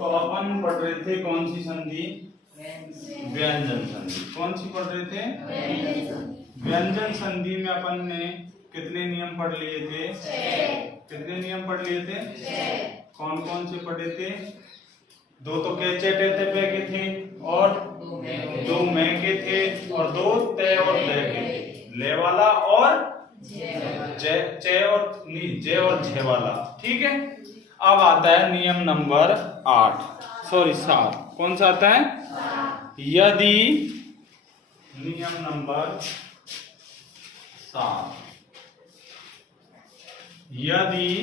तो अपन पढ़ रहे थे कौन सी संधि? व्यंजन संधि। कौन सी पढ़ रहे थे? व्यंजन संधि में अपन ने कितने नियम पढ़ लिए थे? कितने नियम पढ़ लिए थे? कौन कौन से पढ़े थे? दो तो के चे टे ते पे के थे और दो मैं के थे और दो ते और ले के थे। ले वाला और चे और नी, जे और झे वाला। ठीक है। अब आता है नियम नंबर 7। कौन सा आता है? यदि नियम नंबर 7, यदि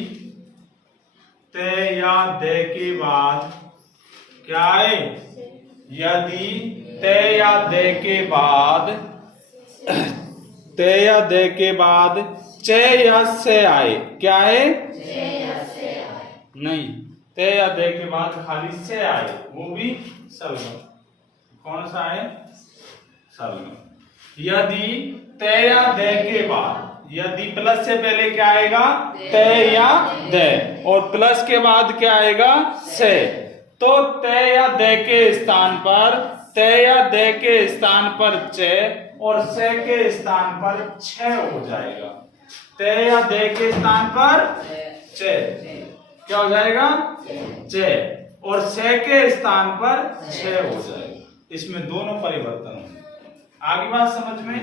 ते या दे के बाद क्या है? यदि ते या दे के बाद ते या दे के बाद चे या से आए। क्या है? नहीं, ते या दे के बाद खाली से आए, वो भी सलगम। कौन सा है? सलगम। यदि ते या दे के बाद, यदि प्लस से पहले क्या आएगा? ते या दे, और प्लस के बाद क्या आएगा? से। तो ते या दे के स्थान पर, ते या दे के स्थान पर चे और से के स्थान पर छे हो जाएगा। ते या दे के स्थान पर चे क्या हो जाएगा? चे, और से के स्थान पर छे हो जाएगा। इसमें दोनों परिवर्तन होंगे। आगे बात समझ में।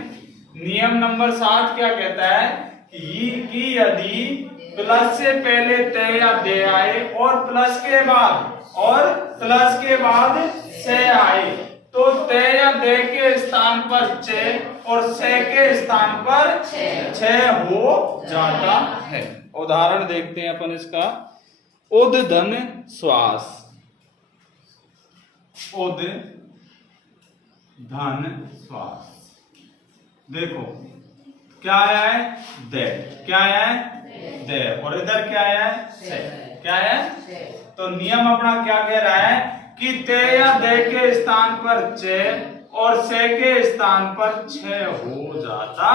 नियम नंबर 7 क्या कहता है कि यदि प्लस से पहले ते या दे आए और प्लस के बाद से आए, तो ते या दे के स्थान पर चे और से के स्थान पर छे हो जाता है। उदाहरण देखते हैं अपन इसका। उद धन श्वास, उद धन श्वास। देखो क्या आया है? दे। क्या आया है? दे। और इधर क्या आया है? से। क्या है? तो नियम अपना क्या कह रहा है कि ते या दे के स्थान पर चे और से के स्थान पर छे हो जाता।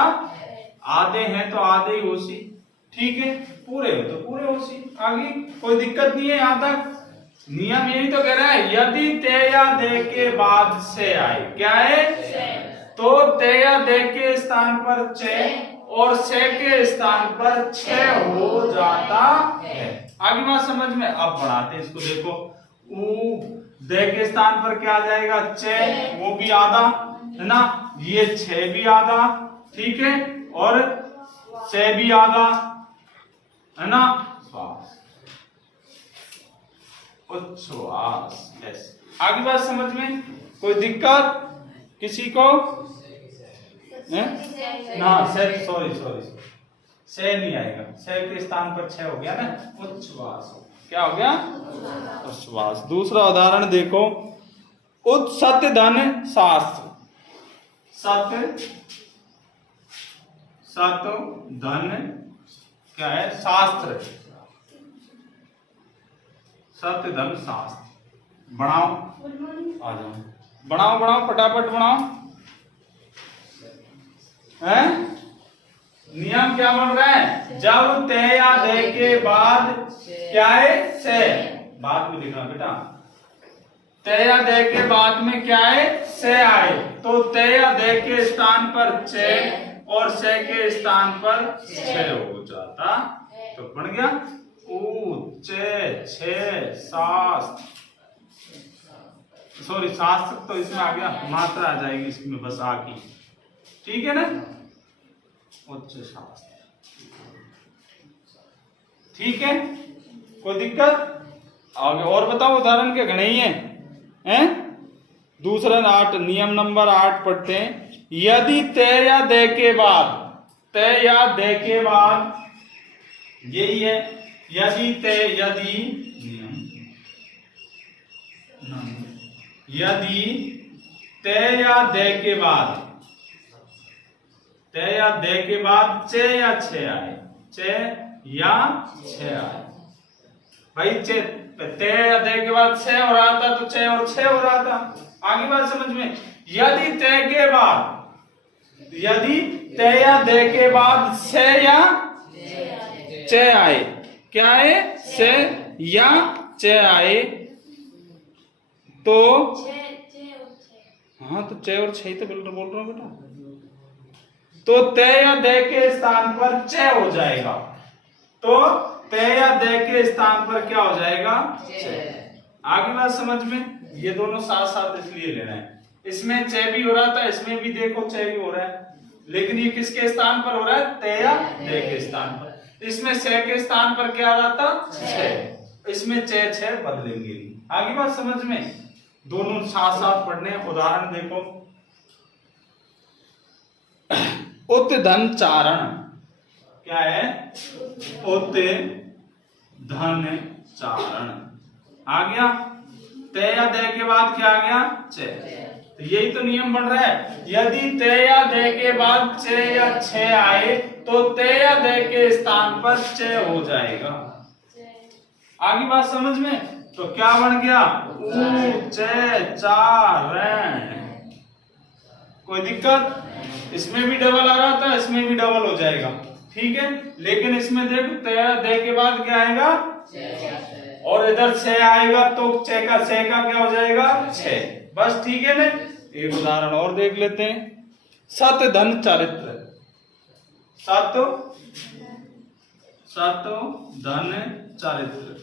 आधे हैं तो आधे ही होशी। ठीक है। पूरे हो तो पूरे होशी। आगे कोई दिक्कत नहीं है यहां तक। नियम यही तो कह रहा है, यदि ते या दे के बाद से आए। क्या है? तो ते या दे के स्थान पर चे और से के स्थान पर छे हो जाता है। आगे बात समझ में। अब बढ़ाते हैं इसको। देखो ऊ दे के स्थान पर क्या आ जाएगा? चे, वो भी आधा है ना, ये छे भी आधा। ठीक है। और से भी आधा है ना। श्वास, उच्छ्वास। आगे बात समझ में। कोई दिक्कत किसी को? ना, से सॉरी से नहीं आएगा। से के स्थान पर छह हो गया ना। उच्छ्वास। क्या हो गया? उच्छ्वास। दूसरा उदाहरण देखो। उत्सत धन शास्त्र। सत धन क्या है? शास्त्र। सत्य धन शास्त्र। बनाओ, आ जाओ। बनाओ फटाफट बनाओ। हैं? नियम क्या बन रहा है? जब ते या दे के बाद क्या है? से। बाद में लिखना बेटा। ते या दे के बाद में क्या है? से आए, तो ते या दे के स्थान पर चे और से के स्थान पर छे हो जाता। तो बन गया चे छे शास्त्र। सॉरी, शास्त्र तो इसमें आ गया, मात्रा आ जाएगी इसमें बस आगे। ठीक है ना। उच्च शास्त्र। ठीक है। कोई दिक्कत? आगे और बताओ। उदाहरण के घने ही हैं? दूसरा 8 नियम नंबर 8 पढ़ते हैं। यदि ते या दे के बाद, ते या दे के बाद यही है। यदि ते, यदि ते या दे के बाद, ते या दे के बाद चे या छे आए। चे या छे आए। भाई चे, ते या दे के बाद छे हो रहा था तो चे और छे हो रहा था। आगे बात समझ में। यदि ते के बाद, यदि ते या दे के बाद से या चे आए। क्या है? से या चे आए, तो हाँ तो चे और छह तो बोल रहा हूँ बेटा। तो ते या दे के स्थान पर चे हो जाएगा। तो ते या दे के स्थान पर क्या हो जाएगा? चे। आगे बात समझ में? ये दोनों साथ साथ इसलिए लेना है। इसमें चे भी हो रहा था, इसमें भी देखो चे भी हो रहा है, लेकिन ये किसके स्थान पर हो रहा है? ते या दे के स्थान पर। इसमें से के स्थान पर क्या आ रहा था? छे। इसमें चे छे बदलेंगे। आगे बात समझ में? दोनों साथ साथ पढ़ने। उदाहरण देखो, उत्धन चारण क्या है? उत्धन चारण आ गया। ते या दे के बाद क्या आ गया? चे। तो यही तो नियम बन रहा है। यदि ते या दे के बाद चे या छे आए तो ते या दे के स्थान पर चे हो जाएगा। आगे बात समझ में? तो क्या बन गया? चे चारण। कोई दिक्कत? इसमें भी डबल आ रहा था, इसमें भी डबल हो जाएगा, ठीक है। लेकिन इसमें देख ते या दे के बाद क्या आएगा? और इधर छे आएगा तो छे का क्या हो जाएगा? छे। बस ठीक है ना। एक उदाहरण और देख लेते हैं। सत धन चारित्र। सत धन चारित्र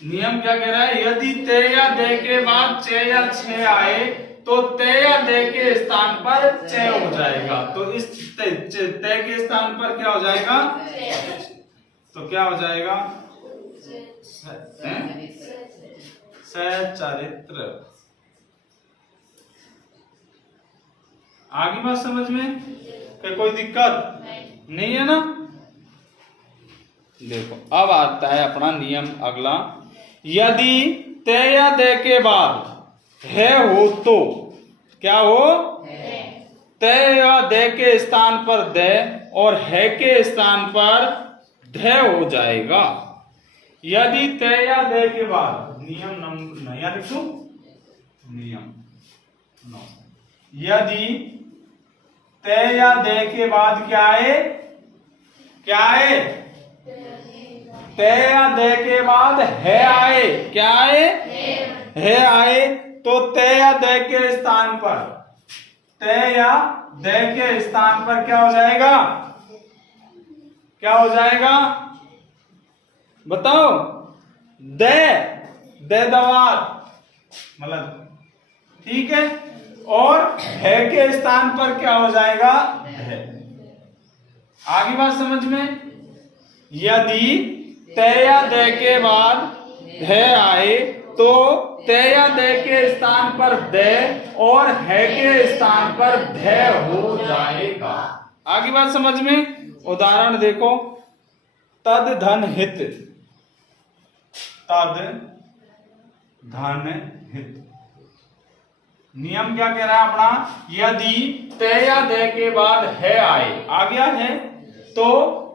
नियम क्या कह रहा है? यदि ते या दे के बाद चे या छे आए तो ते या दे के स्थान पर चे हो जाएगा। तो इस ते के स्थान पर क्या हो जाएगा? तो क्या हो जाएगा? सचारित्र। आगे बात समझ में? क्या कोई दिक्कत नहीं है ना? देखो अब आता है अपना नियम अगला। यदि ते या दे के बाद है हो तो क्या हो? ते या दे के स्थान पर दे और है के स्थान पर धे हो जाएगा। यदि ते या दे के बाद नियम नया लिखो। नियम यदि ते या दे के बाद क्या है? क्या है? ते या दे के बाद है आए। क्या आए? है आए। तो ते या दे के स्थान पर क्या हो जाएगा? क्या हो जाएगा बताओ? दे दवार मतलब, ठीक है। और है के स्थान पर क्या हो जाएगा? है। आगे बात समझ में? यदि ते या दे के बाद है आए तो ते या दे के स्थान पर दे और है के स्थान पर धे हो जाएगा। आगे बात समझ में? उदाहरण देखो। तद धन हित। तद धन हित नियम क्या कह रहा है अपना? यदि ते या दे के बाद है आए, आ गया है, तो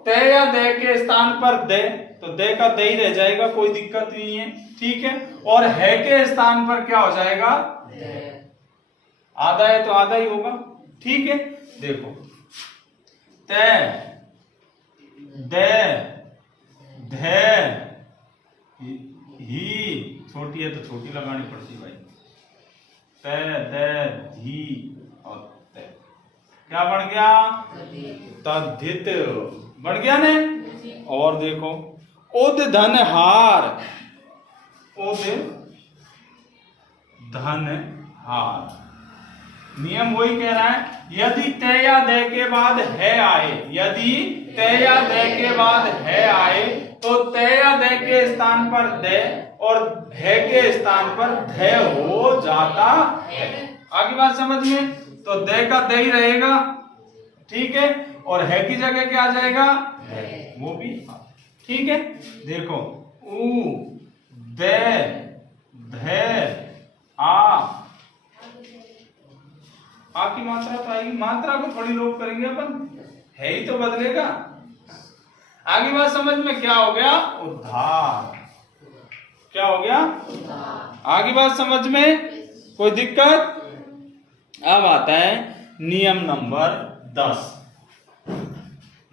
ते या दे के स्थान पर दे, तो दे का दे ही रह जाएगा, कोई दिक्कत नहीं है, ठीक है। और है के स्थान पर क्या हो जाएगा? आधा है तो आधा ही होगा, ठीक है। देखो ते दे धे ही, छोटी है तो छोटी लगानी पड़ती भाई। ते दे धी और ते क्या बन गया? तद्धित बन गया ने। और देखो उद धन हार। उद धन हार नियम वही कह रहा है। यदि ते या दे के बाद है आए, यदि ते या दे के बाद है आए तो ते या दे के स्थान पर दे और है के स्थान पर धे हो जाता है। आगे बात समझ में? तो दे का दे ही रहेगा, ठीक है। और है की जगह क्या आ जाएगा? वो भी, ठीक है। देखो उ दे धे आ की मात्रा तो आएगी, मात्रा को थोड़ी लोप करेंगे अपन, है ही तो बदलेगा। आगे बात समझ में? क्या हो गया? उद्धार। क्या हो गया? आगे बात समझ में? कोई दिक्कत? अब आता है नियम नंबर 10।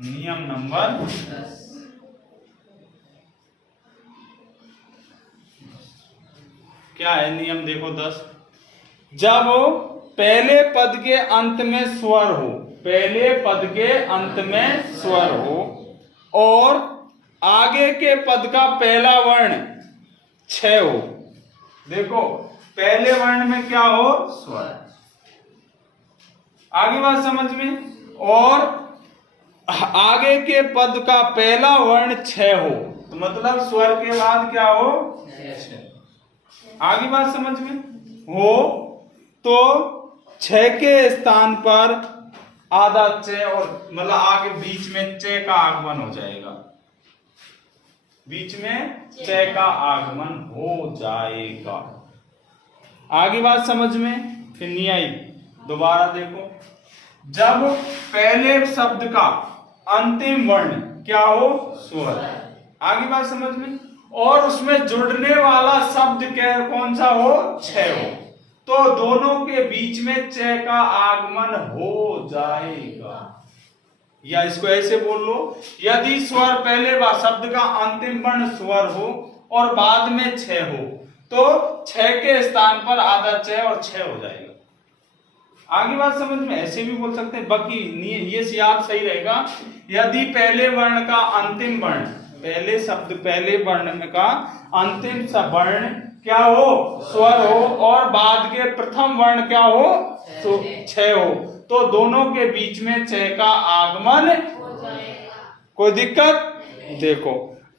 नियम नंबर 10। क्या है नियम देखो 10। जब पहले पद के अंत में स्वर हो, पहले पद के अंत में स्वर हो और आगे के पद का पहला वर्ण छ हो। देखो पहले वर्ण में क्या हो, स्वर। आगे बात समझ में। और आगे के पद का पहला वर्ण छ हो, तो मतलब स्वर के बाद क्या हो, छ। आगे बात समझ में हो तो छ के स्थान पर आधा च और मतलब आगे बीच में च का आगमन हो जाएगा, बीच में च का आगमन हो जाएगा। आगे बात समझ में। फिर न्यायी दोबारा देखो, जब पहले शब्द का अंतिम वर्ण क्या हो, स्वर। आगे बात समझ में। और उसमें जुड़ने वाला शब्द क्या कौन सा हो, छ हो, तो दोनों के बीच में च का आगमन हो जाएगा। या इसको ऐसे बोल लो, यदि स्वर पहले शब्द का अंतिम वर्ण स्वर हो और बाद में छ हो तो छ के स्थान पर आधा च और छ हो जाएगा। आगे बात समझ में। ऐसे भी बोल सकते हैं, बाकी ये याद सही रहेगा। यदि पहले वर्ण का अंतिम वर्ण, पहले शब्द पहले वर्ण में का अंतिम वर्ण क्या हो, स्वर हो और बाद के प्रथम वर्ण क्या हो, छ हो, तो दोनों के बीच में छ का आगमन हो जाएगा। कोई दिक्कत। देखो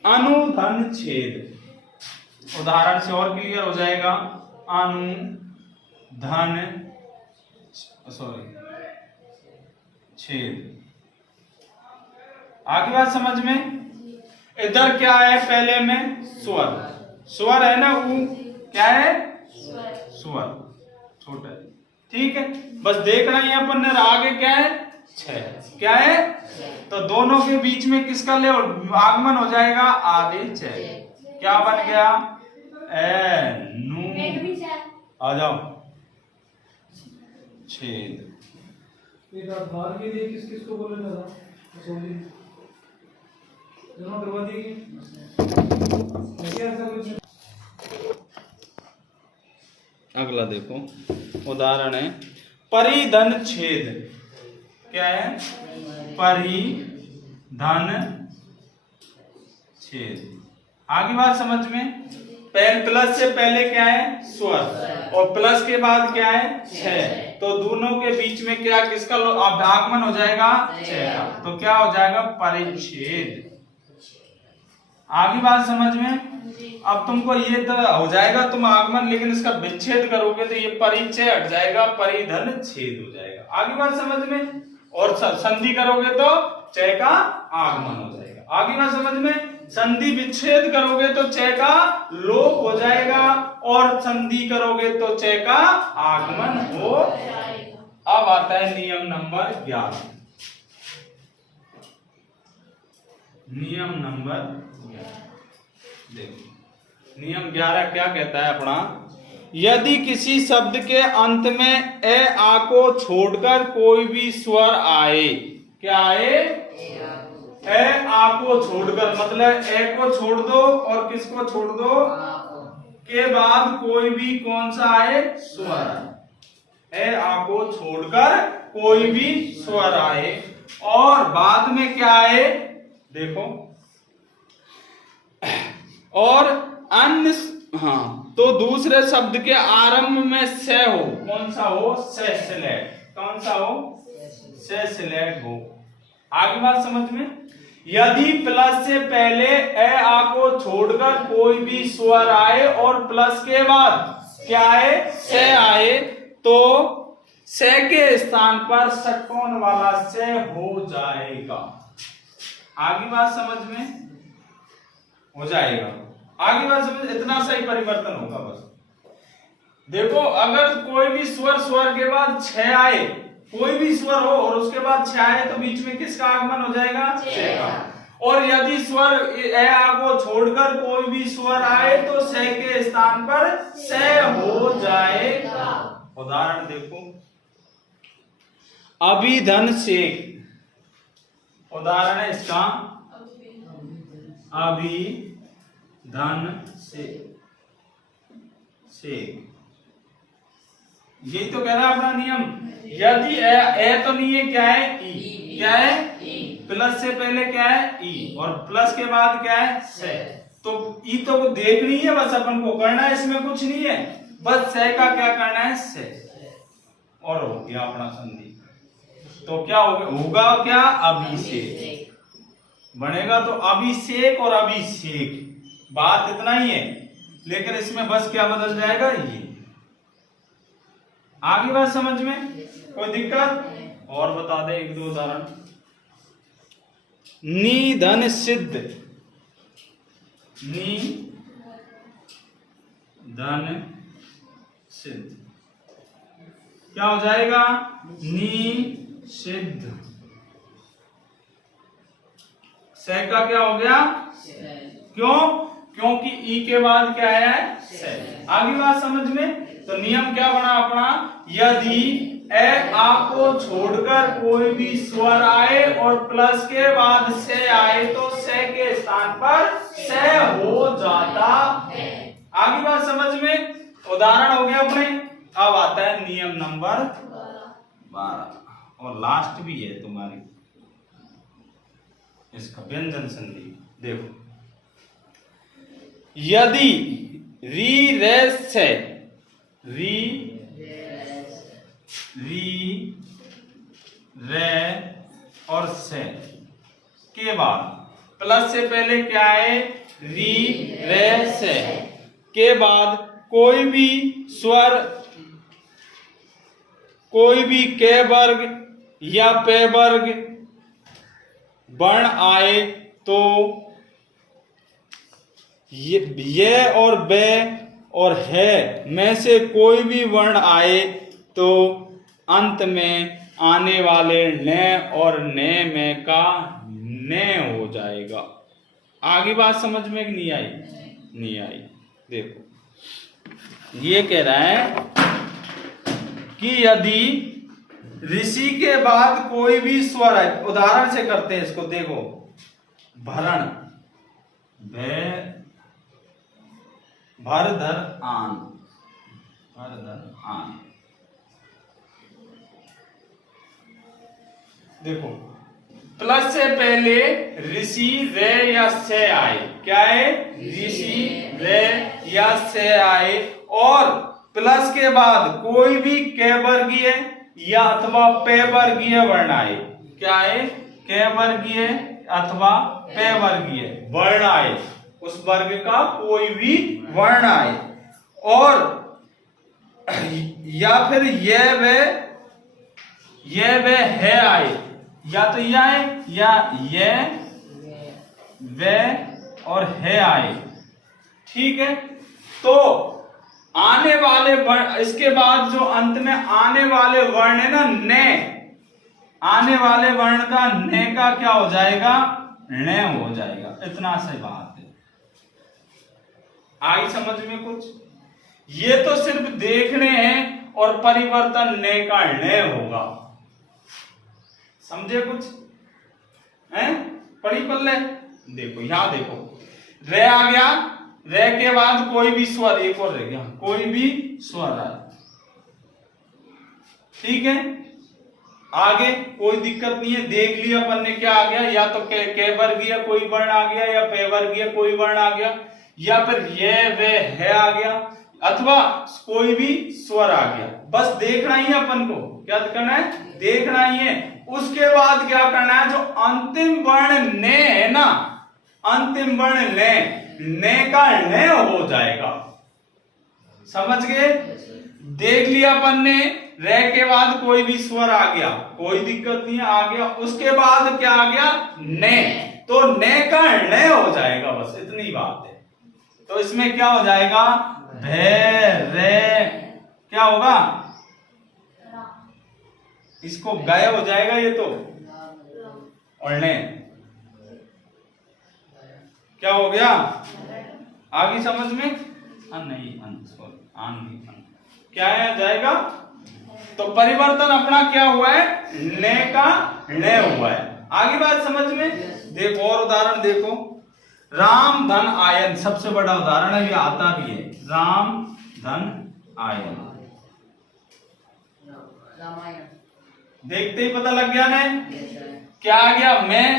अनुधन छेद, उदाहरण से और क्लियर हो जाएगा। अनुधन छेद। आगे बात समझ में। इधर क्या है, पहले में स्वर, स्वर है ना, ऊ क्या है, स्वर छोटा है, ठीक है। बस देखना ही अपन ने, आगे क्या है, छ, क्या है, तो दोनों के बीच में किसका ले आगमन हो जाएगा, आधे छ। क्या बन गया, ए नू, आ जाओ, छेद। बाहर के लिए किस किस को बोले था, जमा करवा दिए। अगला देखो उदाहरण है परिधन छेद। क्या है, परिधन छेद। आगे बात समझ में। पहले प्लस से पहले क्या है, स्वर और प्लस के बाद क्या है, छ, तो दोनों के बीच में क्या किसका आगमन हो जाएगा, छ का, तो क्या हो जाएगा, परिच्छेद। आगे बात समझ में। अब तुमको ये तो हो जाएगा तुम आगमन, लेकिन इसका विच्छेद करोगे तो ये परिचय हट जाएगा, परिधन छेद हो जाएगा। आगे बात समझ में। और संधि करोगे तो च का आगमन हो जाएगा। आगे बात समझ में। संधि विच्छेद करोगे तो च का लोप हो जाएगा और संधि करोगे तो च का आगमन हो जाएगा। अब आता है नियम नंबर 11। नियम नंबर 11 देखो, नियम 11 क्या कहता है अपना, यदि किसी शब्द के अंत में ए आ को छोड़कर कोई भी स्वर आए, क्या आए, ए आ को छोड़कर, मतलब ए को छोड़ दो और किसको छोड़ दो, के बाद कोई भी कौन सा आए, स्वर। ए आ को छोड़कर कोई भी स्वर आए और बाद में क्या आए, देखो, और अन्य, हाँ, तो दूसरे शब्द के आरंभ में से हो, कौन सा हो, से सिलेक्ट, कौन सा हो, से सिलेक्ट हो। आगे बात समझ में। यदि प्लस से पहले ए आ को छोड़कर कोई भी स्वर आए और प्लस के बाद क्या आए, से आए, तो से के स्थान पर षटकोण वाला से हो जाएगा। आगे बात समझ में हो जाएगा। आगे बात समझ, इतना सा ही परिवर्तन होगा बस। देखो अगर कोई भी स्वर के बाद छ आए, कोई भी स्वर हो और उसके बाद छ आए, तो बीच में किसका आगमन हो जाएगा, छ का। और यदि स्वर ए आ को छोड़कर कोई भी स्वर आए तो से के स्थान पर से हो जाएगा। उदाहरण देखो, अभिधन से, उदाहरण है इसका, अभिधन से। सेक। यही तो कह रहा है अपना नियम। यदि ए तो नहीं है, क्या है ई, क्या है प्लस से पहले क्या है ई और प्लस के बाद क्या है से। तो ई तो देखनी है बस, अपन को करना है इसमें कुछ नहीं है, बस से का क्या करना है से, और हो गया अपना संधि। तो क्या होगा क्या अभिषेक बनेगा, तो अभिषेक और अभिषेक बात इतना ही है, लेकिन इसमें बस क्या बदल जाएगा ये। आगे बात समझ में कोई दिक्कत? और बता दे एक दो उदाहरण। निधन सिद्ध, निधन सिद्ध क्या हो जाएगा? निषिद्ध। से का क्या हो गया? क्यों? क्योंकि ई के बाद क्या है से। आगे बात समझ में। तो नियम क्या बना अपना? यदि ए आ को छोड़कर कोई भी स्वर आए और प्लस के बाद से आए तो से के स्थान पर से हो जाता है। आगे बात समझ में। उदाहरण हो गया अपने। अब आता है नियम नंबर 12 और लास्ट भी है तुम्हारी इसका व्यंजन संधि। देखो, यदि री रे से, री रे और से के बाद प्लस से पहले क्या है? री रे से के बाद कोई भी स्वर, कोई भी के वर्ग या पे वर्ग वर्ण आए तो ये और बे और है में से कोई भी वर्ण आए तो अंत में आने वाले ने और ने में का ने हो जाएगा। आगे बात समझ में नहीं आई? नहीं आई। देखो, ये कह रहा है कि यदि ऋषि के बाद कोई भी स्वर है, उदाहरण से करते हैं इसको। देखो, भरण, भे भर धर आन, भर धर आन। देखो, प्लस से पहले ऋषि रे या से आए, क्या है? ऋषि रे या से आए और प्लस के बाद कोई भी के वर्गीय या अथवा पे वर्गीय वर्ण आए। क्या है? के वर्गीय अथवा पे वर्गीय वर्ण आए, उस वर्ग का कोई भी वर्ण आए और या फिर ये वे है आए, या तो यह है या ये वे और है आए। ठीक है, तो आने वाले वर्ण, इसके बाद जो अंत में आने वाले वर्ण है ना, ने, आने वाले वर्ण का ने का क्या हो जाएगा? ने हो जाएगा। इतना सी बात है। आई समझ में कुछ? ये तो सिर्फ देखने हैं और परिवर्तन ने का ने होगा। समझे कुछ? हैं? पढ़ी पल्ले? देखो, यहां देखो, रे आ गया, रे के बाद कोई भी स्वर, एक और रह गया, कोई भी स्वर आए। ठीक है, आगे कोई दिक्कत नहीं है। देख लिया अपन ने क्या आ गया, या तो के वर्गीय कोई वर्ण आ गया या पे वर्गीय कोई वर्ण आ गया, या फिर ये वे है आ गया, अथवा कोई भी स्वर आ गया। बस देखना ही है अपन को। क्या करना है? देखना ही है। उसके बाद क्या करना है? जो अंतिम वर्ण ने है ना, अंतिम वर्ण ने का ने हो जाएगा। समझ गए? देख लिया अपन ने, रे के बाद कोई भी स्वर आ गया, कोई दिक्कत नहीं है, आ गया। उसके बाद क्या आ गया? ने, तो ने का ने हो जाएगा। बस इतनी बात है। तो इसमें क्या हो जाएगा? भे रे क्या होगा? इसको गए हो जाएगा ये तो, और ने क्या हो गया? आगे समझ में? नहीं, क्या है जाएगा? तो परिवर्तन अपना क्या हुआ है? ने का ने हुआ है। आगे बात समझ में। देखो और उदाहरण देखो, राम धन आयन सबसे बड़ा उदाहरण है, ये आता भी है। राम धन आयन। रामायण। देखते ही पता लग गया ना यस सर। क्या आ गया, मैं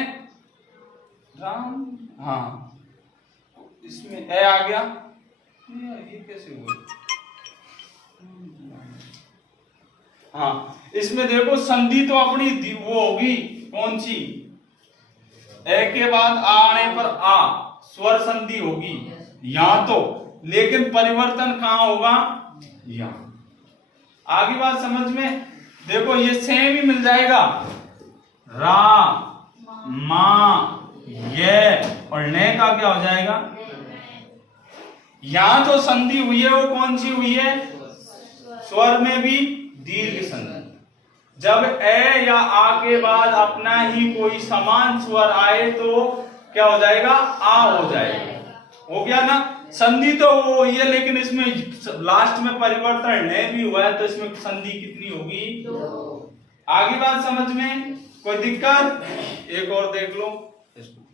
राम, हाँ इसमें ए आ गया, ये कैसे हुआ? हाँ इसमें देखो संधि तो अपनी वो होगी कौन सी, ए के बाद आ आने पर आ स्वर संधि होगी यहां तो, लेकिन परिवर्तन कहां होगा, यहां। आगे बात समझ में, देखो ये सेम ही मिल जाएगा, रा मा ये और ने का क्या हो जाएगा, यहां जो संधि हुई है वो कौन सी हुई है, स्वर में भी दीर्घ संधि। जब ए या आ के बाद अपना ही कोई समान स्वर आए तो क्या हो जाएगा, आ हो जाएगा, हो गया ना। संधि तो वो हुई है, लेकिन इसमें लास्ट में परिवर्तन ने भी हुआ है, तो इसमें संधि कितनी होगी, दो। आगे बात समझ में कोई दिक्कत, एक और देख लो इसको।